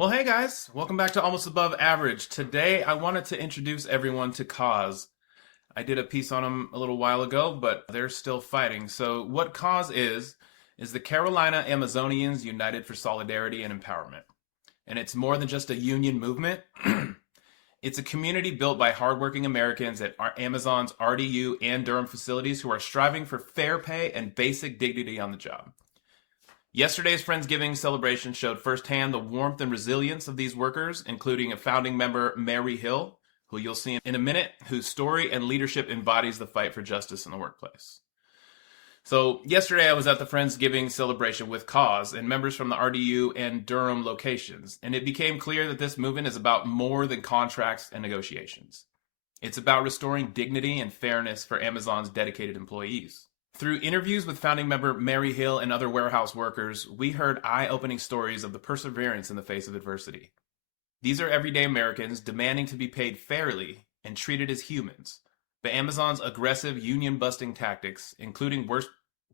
Well, hey guys, welcome back to Almost Above Average. Today I wanted to introduce everyone to Cause. I did a piece on them a little while ago, but they're still fighting. So, what Cause is the Carolina Amazonians United for Solidarity and Empowerment. And it's more than just a union movement. It's a community built by hardworking Americans at Amazon's RDU and Durham facilities who are striving for fair pay and basic dignity on the job. Yesterday's Friendsgiving celebration showed firsthand the warmth and resilience of these workers, including a founding member, Mary Hill, who you'll see in a minute, whose story and leadership embodies the fight for justice in the workplace. So yesterday I was at the Friendsgiving celebration with Cause and members from the RDU and Durham locations, and it became clear that this movement is about more than contracts and negotiations. It's about restoring dignity and fairness for Amazon's dedicated employees. Through interviews with founding member Mary Hill and other warehouse workers, we heard eye-opening stories of the perseverance in the face of adversity. These are everyday Americans demanding to be paid fairly and treated as humans, but Amazon's aggressive union-busting tactics, including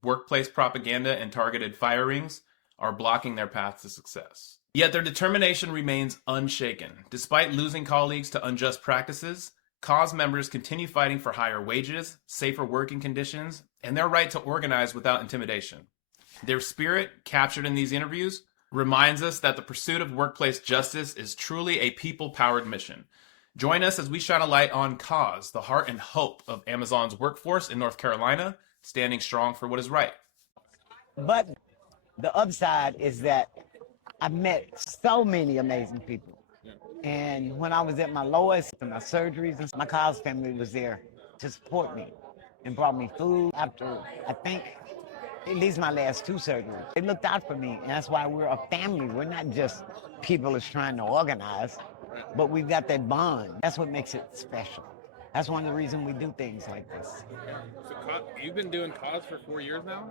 workplace propaganda and targeted firings, are blocking their path to success. Yet their determination remains unshaken. Despite losing colleagues to unjust practices, Cause members continue fighting for higher wages, safer working conditions, and their right to organize without intimidation. Their spirit, captured in these interviews, reminds us that the pursuit of workplace justice is truly a people-powered mission. Join us as we shine a light on Cause, the heart and hope of Amazon's workforce in North Carolina, standing strong for what is right. But the upside is that I've met so many amazing people. And when I was at my lowest, my surgeries, my Cause family was there to support me and brought me food after, I think, at least my last two surgeries. They looked out for me, and that's why we're a family. We're not just people that's trying to organize, but we've got that bond. That's what makes it special. That's one of the reasons we do things like this. So you've been doing Cause for 4 years now?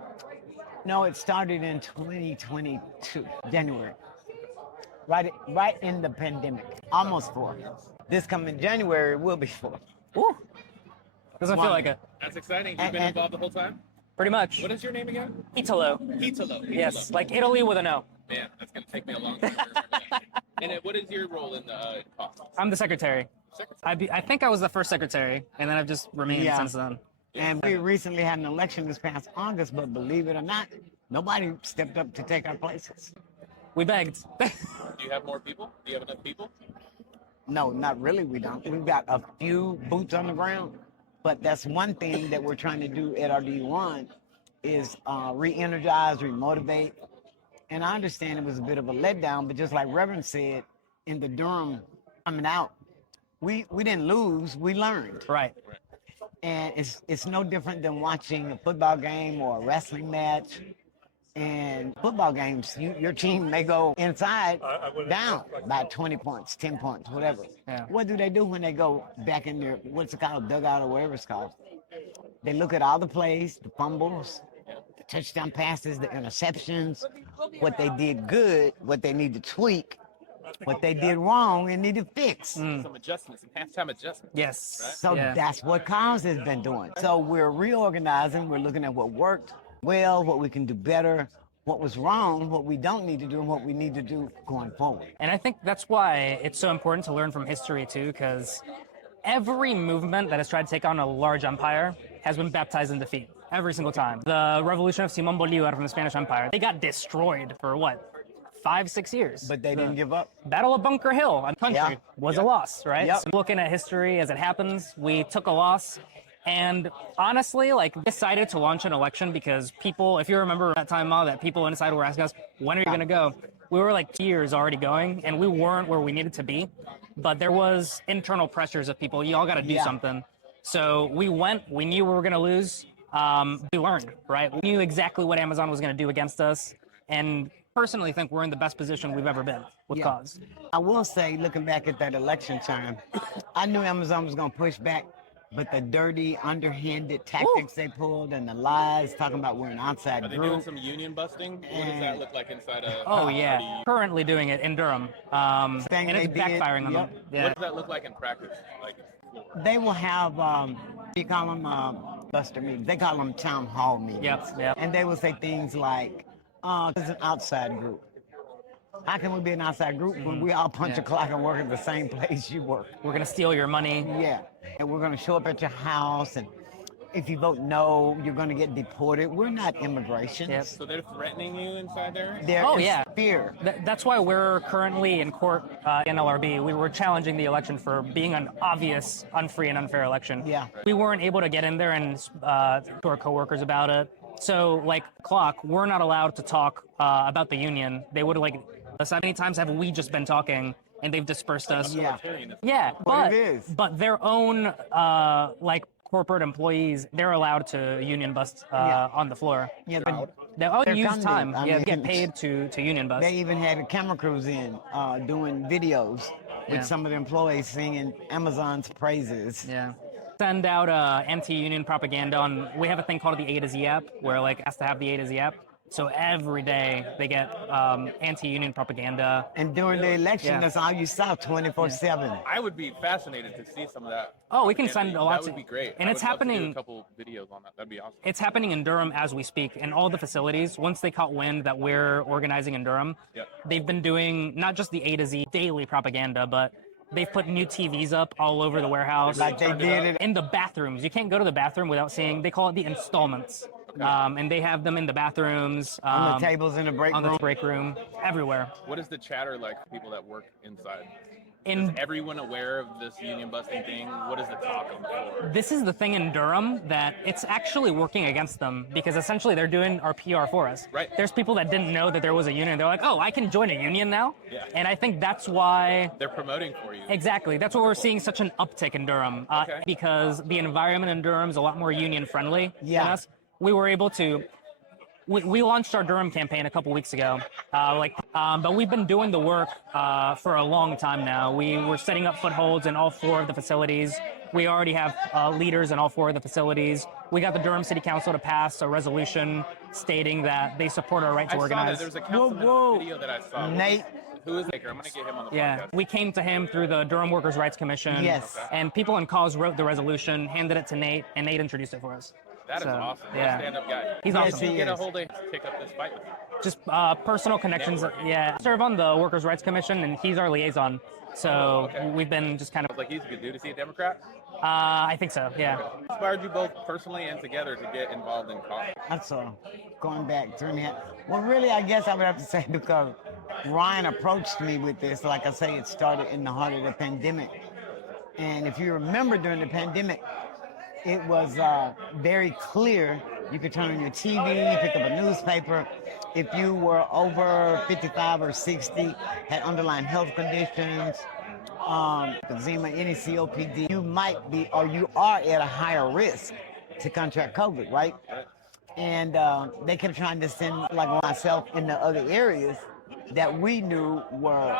No, it started in 2022, January. Right in the pandemic, almost 4. This coming January will be 4. Ooh. Doesn't feel like it. That's exciting. You've been involved the whole time? Pretty much. What is your name again? Italo. Italo. Yes, like Italy with an O. Man, that's going to take me a long time. And what is your role in the Cause? I'm the secretary. I think I was the first secretary, and then I've just remained since then. And we recently had an election this past August, but believe it or not, nobody stepped up to take our places. We begged. Do you have more people? Do you have enough people? No, not really, we don't. We've got a few boots on the ground, but that's one thing that we're trying to do at RD1 is re-energize, re-motivate. And I understand it was a bit of a letdown, but just like Reverend said, in the Durham coming out, we didn't lose, we learned. Right. And it's no different than watching a football game or a wrestling match. And football games, your team may go inside down by 20 points, 10 points, whatever. Yeah. What do they do when they go back in their, what's it called, dugout or whatever it's called? They look at all the plays, the fumbles, the touchdown passes, the interceptions, what they did good, what they need to tweak, what they did wrong and need to fix. Some adjustments, some halftime adjustments. Yes. Right? So that's what Cause has been doing. So we're reorganizing, we're looking at what worked well, what we can do better, what was wrong, what we don't need to do, and what we need to do going forward. And I think that's why it's so important to learn from history, too, because every movement that has tried to take on a large empire has been baptized in defeat. Every single time. The revolution of Simón Bolívar from the Spanish Empire, they got destroyed for what? 5-6 years. But they didn't give up. Battle of Bunker Hill, a country, was a loss, right? Yep. So looking at history as it happens, we took a loss. And honestly, decided to launch an election because people, if you remember that time, Ma, that people inside were asking us, when are you going to go? We were years already going, and we weren't where we needed to be. But there was internal pressures of people, y'all got to do something. So we went, we knew we were going to lose. We learned, right? We knew exactly what Amazon was going to do against us. And personally think we're in the best position we've ever been with Cause. I will say, looking back at that election time, I knew Amazon was going to push back. But the dirty, underhanded tactics they pulled and the lies, talking about we're an outside Are they group. doing some union busting? What does that look like inside a... Oh, yeah. Currently doing it in Durham. And it's backfiring on them. Yeah. What does that look like in practice? They will have, you call them buster meetings. They call them town hall meetings. Yep. And they will say things like, it's an outside group. How can we be an outside group when we all punch a clock and work at the same place you work? We're going to steal your money. Yeah, and we're going to show up at your house, and if you vote no, you're going to get deported. We're not immigration. Yep. So they're threatening you inside there? There is yeah. fear. That's why we're currently in court in LRB. We were challenging the election for being an obvious, unfree and unfair election. Yeah. We weren't able to get in there and to our coworkers about it. So, like clock, we're not allowed to talk about the union. They would like us. How many times have we just been talking and they've dispersed us? Yeah. Yeah, But it is. But their own like corporate employees, they're allowed to union bust on the floor. Yeah, They they're use coming. time. I Yeah, mean, get paid to union bust. They even had camera crews in doing videos with Yeah. some of the employees singing Amazon's praises. Yeah. Send out anti-union propaganda on. We have a thing called the A to Z app, where like has to have the A to Z app. So every day they get anti-union propaganda. And during the election, Yeah. that's all you saw 24/7. I would be fascinated to see some of that. Oh, we can send a lot. That would be great. And I it's would love to do happening. a couple videos on that. That'd be awesome. It's happening in Durham as we speak, and all the facilities. Once they caught wind that we're organizing in Durham, Yep. they've been doing not just the A to Z daily propaganda, but they've put new TVs up all over the warehouse. Like they did it. In the bathrooms. You can't go to the bathroom without seeing. They call it the installments, and they have them in the bathrooms, On the tables in the break on room. the break room, everywhere. What is the chatter like for people that work inside? In Is everyone aware of this union busting thing? What is the talk on the floor? This is the thing in Durham that it's actually working against them because essentially they're doing our PR for us. Right. There's people that didn't know that there was a union. They're like, oh, I can join a union now. Yeah. And I think that's why. They're promoting for you. Exactly. That's why we're seeing such an uptick in Durham Okay. because the environment in Durham is a lot more union friendly Yeah. than us. We were able to. We launched our Durham campaign a couple weeks ago, but we've been doing the work for a long time now. We were setting up footholds in all 4 of the facilities. We already have leaders in all 4 of the facilities. We got the Durham City Council to pass a resolution stating that they support our right to I saw organize. that. There was a councilman whoa. video that I saw. Nate. Who is Baker? I'm going to get him on the Yeah, podcast. we came to him through the Durham Workers' Rights Commission. Yes. And people in cause wrote the resolution, handed it to Nate, and Nate introduced it for us. That is So, awesome. What yeah. a stand-up guy. He's Yes, awesome. he Get a is. hold of pick up this fight with him. Just personal connections. Networking. Yeah, serve on the Workers' Rights Commission, and he's our liaison. So okay. we've been just kind of. Like he's a good dude. Is he a Democrat? I think so. Yeah. What inspired you both personally and together to get involved in cause? That's all. Going back, turning it. Well, really, I guess I would have to say because Ryan approached me with this. Like I say, it started in the heart of the pandemic. And if you remember during the pandemic, it was very clear. You could turn on your TV, pick up a newspaper. If you were over 55 or 60, had underlying health conditions, emphysema, any COPD, you might be, or you are at a higher risk to contract COVID, right? And they kept trying to send, like myself, into other areas that we knew were,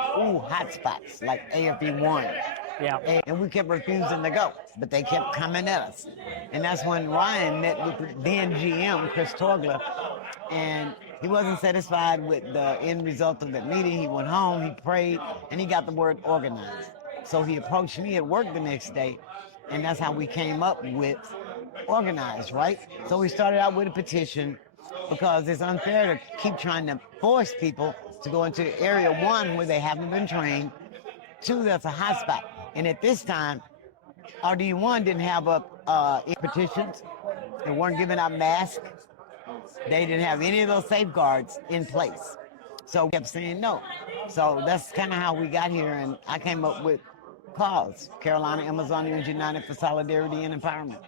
hot spots, like AFE1. Yeah. And we kept refusing to go, but they kept coming at us. And that's when Ryan met with the then GM, Chris Torgler, and he wasn't satisfied with the end result of that meeting. He went home, he prayed, and he got the word organized. So he approached me at work the next day, and that's how we came up with organized, right? So we started out with a petition because it's unfair to keep trying to force people to go into area 1 where they haven't been trained. 2, that's a hot spot. And at this time, RD1 didn't have up petitions. They weren't giving out masks. They didn't have any of those safeguards in place. So we kept saying no. So that's kind of how we got here. And I came up with CAUSE, Carolina Amazonians United for Solidarity and Empowerment.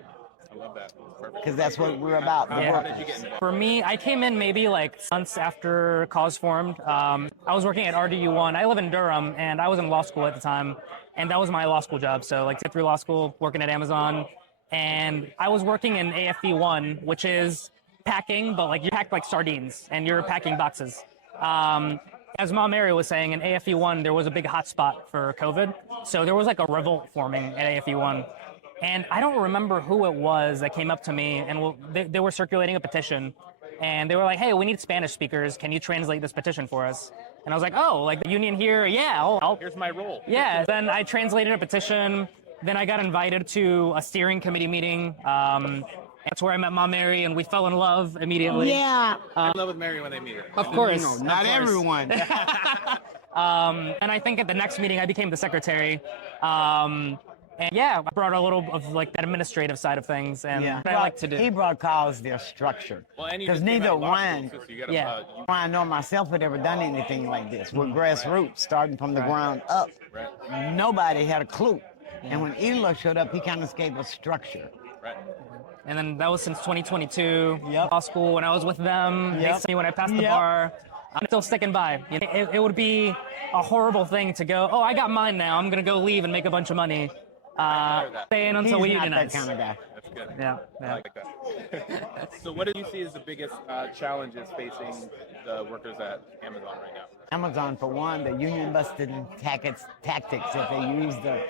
I love that. Perfect. Because that's what we're about, the How workers. did you get involved? For me, I came in maybe like months after Cause formed. I was working at RDU1. I live in Durham, and I was in law school at the time, and that was my law school job. So like, get through law school, working at Amazon, and I was working in AFE1, which is packing, but like you pack like sardines, and you're packing boxes. As Mom Mary was saying, in AFE1, there was a big hotspot for COVID. So there was like a revolt forming at AFE1. And I don't remember who it was that came up to me, and they were circulating a petition. And they were like, hey, we need Spanish speakers. Can you translate this petition for us? And I was like, oh, like the union here? Yeah, I'll Here's my role. yeah. Then I translated a petition. Then I got invited to a steering committee meeting. That's where I met Mom Mary, and we fell in love immediately. Yeah. In love with Mary when they meet her. Of course. No, not everyone. And I think at the next meeting, I became the secretary. And yeah, I brought a little of like that administrative side of things, and Yeah. what I like to do. He brought cause their structure. Well, and you Because just came neither out of law Ryan, school, too, so you gotta, Yeah. Ryan nor myself had ever done anything like this. We're grassroots, starting from the ground up. Right. Nobody had a clue. And when Elo showed up, he kind of gave us structure. Right. And then that was since 2022, Yep. law school, when I was with them. They Yep. said me when I passed the Yep. bar. I'm still sticking by. You know, it would be a horrible thing to go, oh, I got mine now. I'm going to go leave and make a bunch of money. Staying until we He's not unionize. that kind of guy. That's good. Yeah. I Yeah. like that. So what do you see as the biggest challenges facing the workers at Amazon right now? Amazon, for one, the union busting tactics that they use, the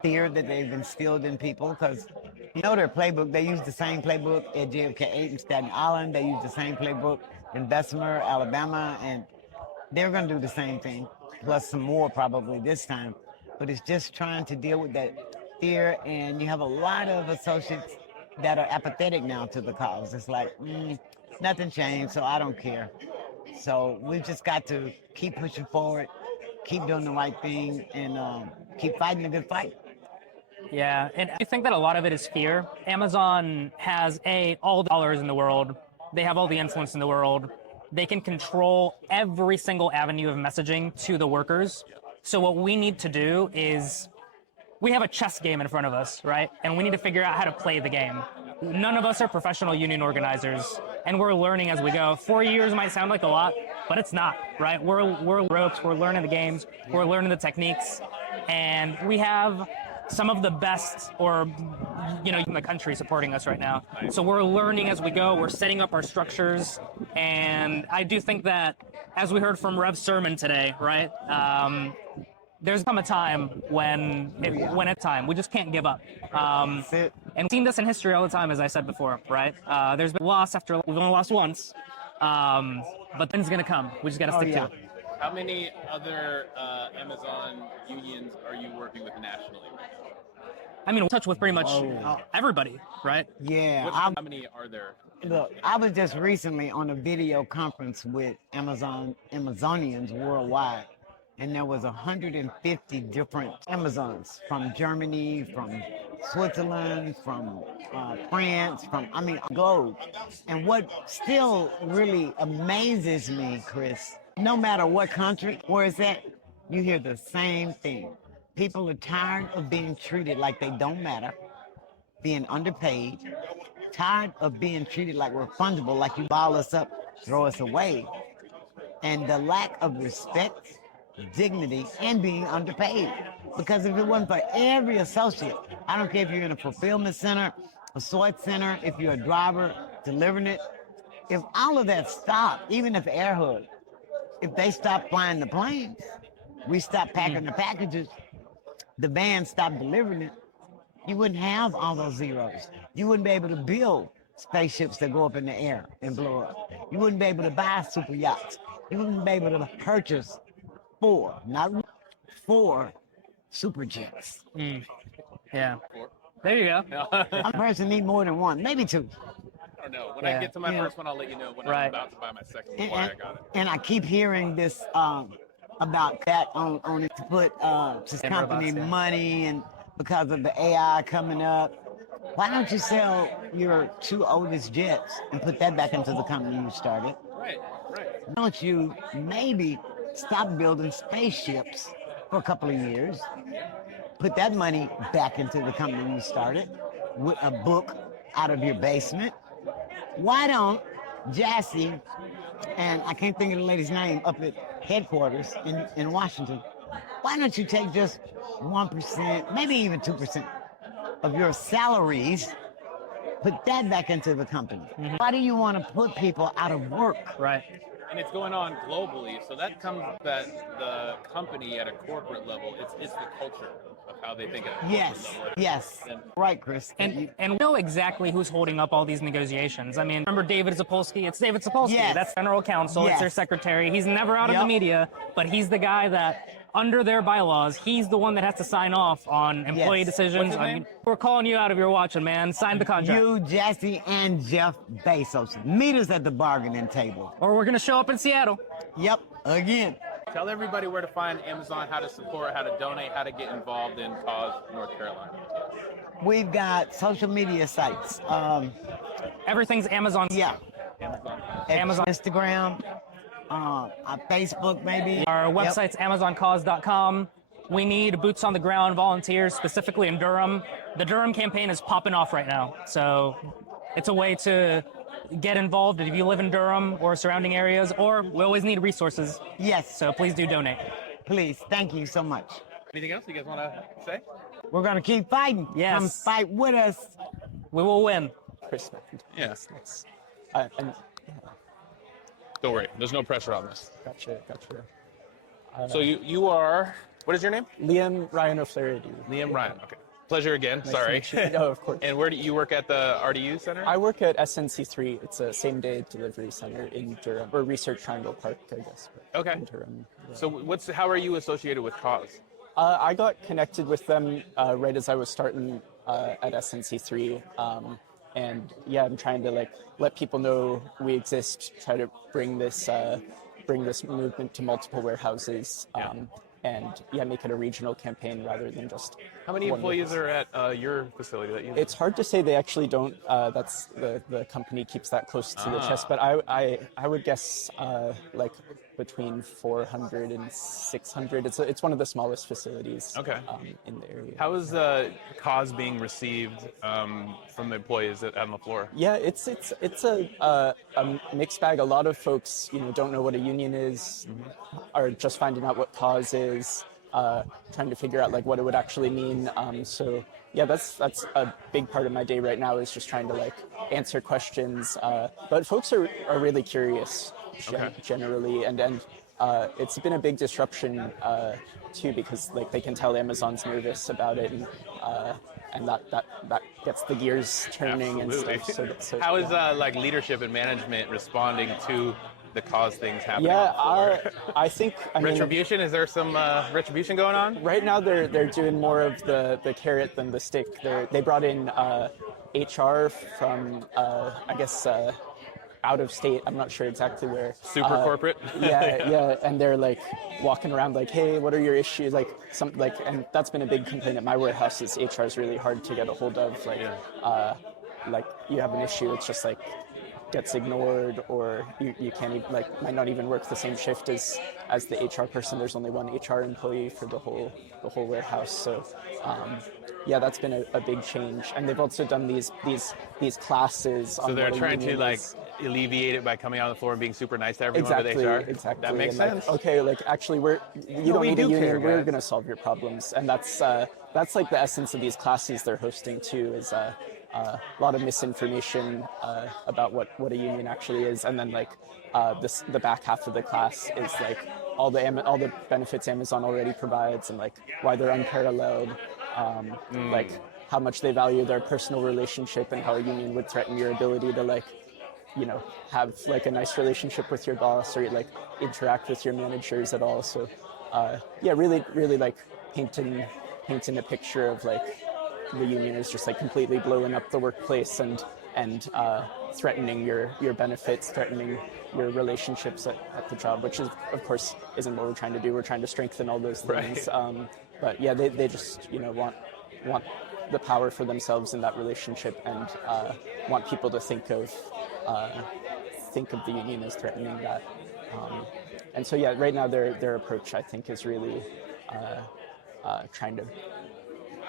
fear that they've instilled in people, because you know their playbook, they use the same playbook at JFK8 in Staten Island, they use the same playbook in Bessemer, Alabama, and they're going to do the same thing, plus some more probably this time. But it's just trying to deal with that fear, and you have a lot of associates that are apathetic now to the cause. It's like, nothing changed, so I don't care. So we've just got to keep pushing forward, keep doing the right thing, and keep fighting the good fight. Yeah, and I think that a lot of it is fear. Amazon has all the dollars in the world. They have all the influence in the world. They can control every single avenue of messaging to the workers. So what we need to do is, we have a chess game in front of us, right? And we need to figure out how to play the game. None of us are professional union organizers, and we're learning as we go. 4 years might sound like a lot, but it's not, right? We're ropes, we're learning the games, we're learning the techniques, and we have some of the best, or in the country supporting us right now. So we're learning as we go, we're setting up our structures, and I do think that, as we heard from Rev's sermon today, right? There's come a time when it's time. We just can't give up. That's it. And we've seen this in history all the time, as I said before, right? There's been loss after, we've only lost once, but then's gonna come. We just gotta stick to it. How many other Amazon unions are you working with nationally right now? I mean, we'll touch with pretty much everybody, right? Yeah. How many are there? Look, I was just recently on a video conference with Amazonians worldwide, and there was 150 different Amazons from Germany, from Switzerland, from France, globe. And what still really amazes me, Chris, no matter what country, where it's at, you hear the same thing. People are tired of being treated like they don't matter, being underpaid, tired of being treated like we're fungible, like you ball us up, throw us away. And the lack of respect, dignity, and being underpaid. Because if it wasn't for every associate, I don't care if you're in a fulfillment center, a sort center, if you're a driver delivering it, if all of that stopped, even if Airhood, if they stopped flying the planes, we stopped packing the packages, the van stopped delivering it, you wouldn't have all those zeros. You wouldn't be able to build spaceships that go up in the air and blow up. You wouldn't be able to buy super yachts. You wouldn't be able to purchase four super jets. Yeah. There you go. A person need more than one, maybe two. I don't know. When I get to my first one, I'll let you know when I'm about to buy my second one, why I got it. And I keep hearing this about that on it to put this company money, and because of the AI coming up. Why don't you sell your 2 oldest jets and put that back into the company you started? Right. Why don't you maybe stop building spaceships for a couple of years, put that money back into the company you started with a book out of your basement? Why don't Jassy, and I can't think of the lady's name, up at headquarters in Washington, why don't you take just 1%, maybe even 2% of your salaries, put that back into the company? Why do you want to put people out of work? Right. And it's going on globally, so that comes that the company at a corporate level, it's the culture of how they think at a corporate level. Yes. Right, Chris. And we know exactly who's holding up all these negotiations. I mean, remember David Zapolsky? It's David Zapolsky. Yes. That's general counsel. Yes. It's their secretary. He's never out of the media, but he's the guy that under their bylaws, he's the one that has to sign off on employee Yes. decisions. What's his name? We're calling you out of your watching, man. Sign the contract. You, Jesse, and Jeff Bezos. Meet us at the bargaining table. Or we're going to show up in Seattle. Yep, again. Tell everybody where to find Amazon, how to support, how to donate, how to get involved in Cause North Carolina. We've got social media sites. Everything's Amazon. Yeah, Amazon. Instagram, our Facebook maybe. Our Yep. website's amazoncause.com. We need boots on the ground volunteers, specifically in Durham. The Durham campaign is popping off right now. So it's a way to get involved if you live in Durham or surrounding areas, or we always need resources. Yes, So please do donate. please. Thank you so much. Anything else you guys want to say? We're going to keep fighting. Yes. Come fight with us. We will win. Chris. Yeah. And Don't worry. There's no pressure on this. gotcha. So you are, what is your name? Liam Ryan O'Flaherty. Liam Ryan. Okay. Pleasure again. Nice Sorry. to meet you. No, of course. And where do you work at the RDU Center? I work at SNC3. It's a same-day delivery center in Durham, or Research Triangle Park, I guess. Okay. In Durham. Yeah. So how are you associated with Cause? I got connected with them right as I was starting at SNC3, and yeah, I'm trying to let people know we exist. Try to bring this movement to multiple warehouses, and make it a regional campaign rather than just. How many one employees warehouse. are at your facility that you? It's hard to say. They actually don't. That's the company keeps that close to the chest. But I would guess between 400 and 600. It's one of the smallest facilities. Okay. In the area. How is Cause being received from the employees on the floor? Yeah, it's a mixed bag. A lot of folks, don't know what a union is, are just finding out what Cause is, trying to figure out what it would actually mean. So yeah, that's a big part of my day right now is just trying to answer questions. But folks are really curious generally, and it's been a big disruption too because they can tell Amazon's nervous about it, and that gets the gears turning. Absolutely. And stuff. So How is leadership and management responding to the Cause things happening? Yeah, on the floor? I think Retribution? Is there some retribution going on? right now they're doing more of the carrot than the stick. They brought in HR from I guess out of state. I'm not sure exactly where. Super corporate? Yeah, and they're walking around hey, what are your issues? And that's been a big complaint at my warehouse is HR is really hard to get a hold of. You have an issue, it's just gets ignored, or you can't even might not even work the same shift as the HR person. There's only one HR employee for the whole warehouse. So that's been a big change. And they've also done these classes. So they're trying to is. alleviate it by coming on the floor and being super nice to everyone Exactly, with HR. exactly. That makes And sense. Okay, actually, you don't we need a do union. care, We're guys. going to solve your problems, and that's the essence of these classes they're hosting too. Is a lot of misinformation about what a union actually is, and then the back half of the class is all the benefits Amazon already provides, and why they're unparalleled, how much they value their personal relationship, and how a union would threaten your ability to have a nice relationship with your boss or interact with your managers at all. So really painting a picture of the union is just completely blowing up the workplace and threatening your benefits, threatening your relationships at the job, which is of course isn't what we're trying to do. We're trying to strengthen all those things. Right. But yeah, they just want the power for themselves in that relationship, and want people to think of the union as threatening that. And so yeah, right now their approach I think is really trying to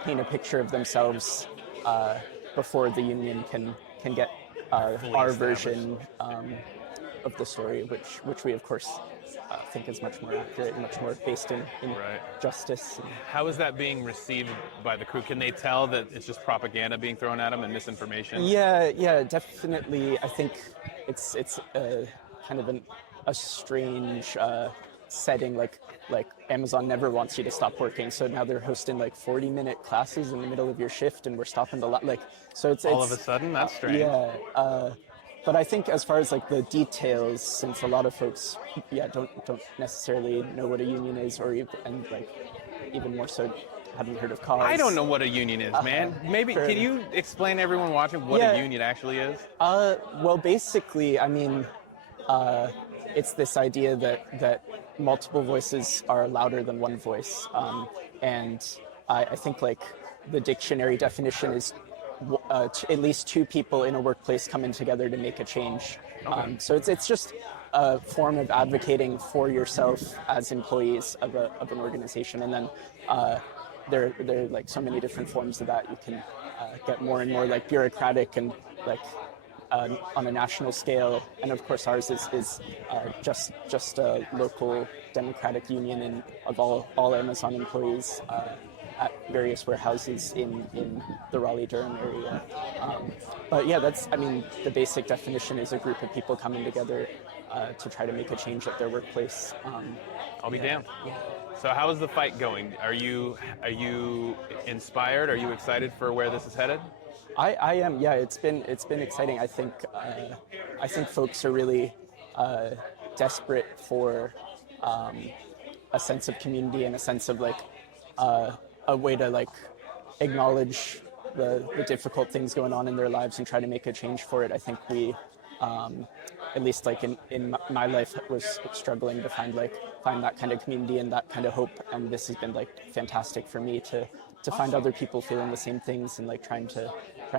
paint a picture of themselves before the union can get our version of the story, which we of course think is much more accurate, much more based in justice. How is that being received by the crew? Can they tell that it's just propaganda being thrown at them and misinformation? Yeah, definitely. I think it's kind of a strange setting. Like Amazon never wants you to stop working, so now they're hosting 40-minute classes in the middle of your shift, and we're stopping the so it's all of a sudden. That's strange. Yeah. but I think as far as like the details, since a lot of folks, don't necessarily know what a union is, or even, and like even more so, hadn't heard of cause. I don't know what a union is, man. Maybe can you explain to everyone watching what a union actually is? Well, basically, I mean, it's this idea that multiple voices are louder than one voice, and I think like the dictionary definition is at least two people in a workplace coming together to make a change. Okay. So it's just a form of advocating for yourself as employees of an organization, and then there are like so many different forms of that. You can get more and more like bureaucratic and like on a national scale, and of course ours is just a local democratic union of all Amazon employees at various warehouses in the Raleigh-Durham area. But yeah, the basic definition is a group of people coming together to try to make a change at their workplace. I'll be damned. Yeah. So how is the fight going? Are you inspired? Are you excited for where this is headed? I am. Yeah, it's been exciting. I think folks are really desperate for a sense of community and a sense of like a way to like acknowledge the difficult things going on in their lives and try to make a change for it. I think we, at least like in my life, was struggling to find that kind of community and that kind of hope. And this has been like fantastic for me to find other people feeling the same things and like trying to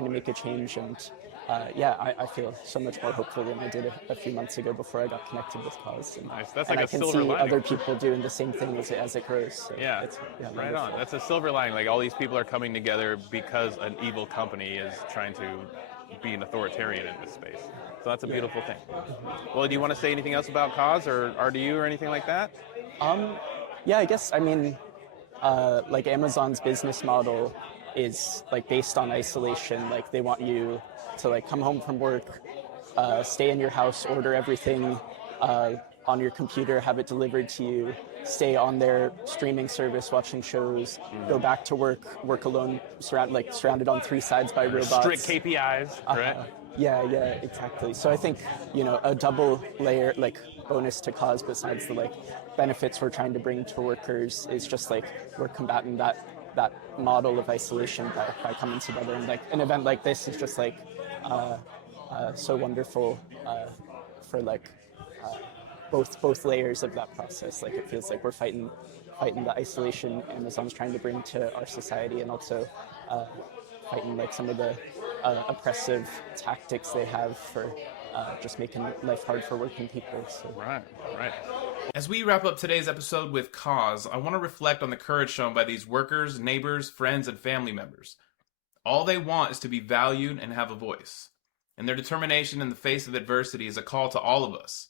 make a change. And I feel so much more hopeful than I did a few months ago before I got connected with Cause. And, nice. That's and like I can silver see lining. other people doing the same thing as it grows. So right wonderful. on. That's a silver lining. Like all these people are coming together because an evil company is trying to be an authoritarian in this space. So that's a beautiful thing. Well, do you want to say anything else about Cause or RDU or anything like that? I guess, like Amazon's business model is like based on isolation. Like they want you to like come home from work, stay in your house, order everything on your computer, have it delivered to you, stay on their streaming service watching shows, go back to work alone, surrounded on three sides by robots. Strict KPIs, right? Yeah, exactly. So I think, a double layer, like bonus to Cause besides the like benefits we're trying to bring to workers is just like we're combating that model of isolation by coming together. And like an event like this is just like so wonderful for like both layers of that process. Like it feels like we're fighting the isolation Amazon's trying to bring to our society, and also fighting like some of the oppressive tactics they have for just making life hard for working people. So. Right. As we wrap up today's episode with Cause, I want to reflect on the courage shown by these workers, neighbors, friends, and family members. All they want is to be valued and have a voice. And their determination in the face of adversity is a call to all of us.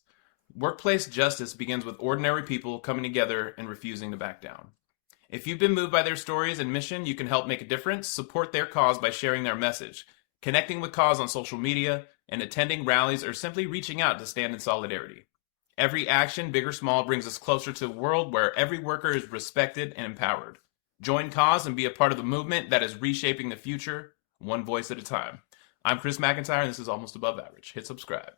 Workplace justice begins with ordinary people coming together and refusing to back down. If you've been moved by their stories and mission, you can help make a difference. Support their cause by sharing their message, connecting with Cause on social media, and attending rallies or simply reaching out to stand in solidarity. Every action, big or small, brings us closer to a world where every worker is respected and empowered. Join Cause and be a part of the movement that is reshaping the future, one voice at a time. I'm Chris McIntyre, and this is Almost Above Average. Hit subscribe.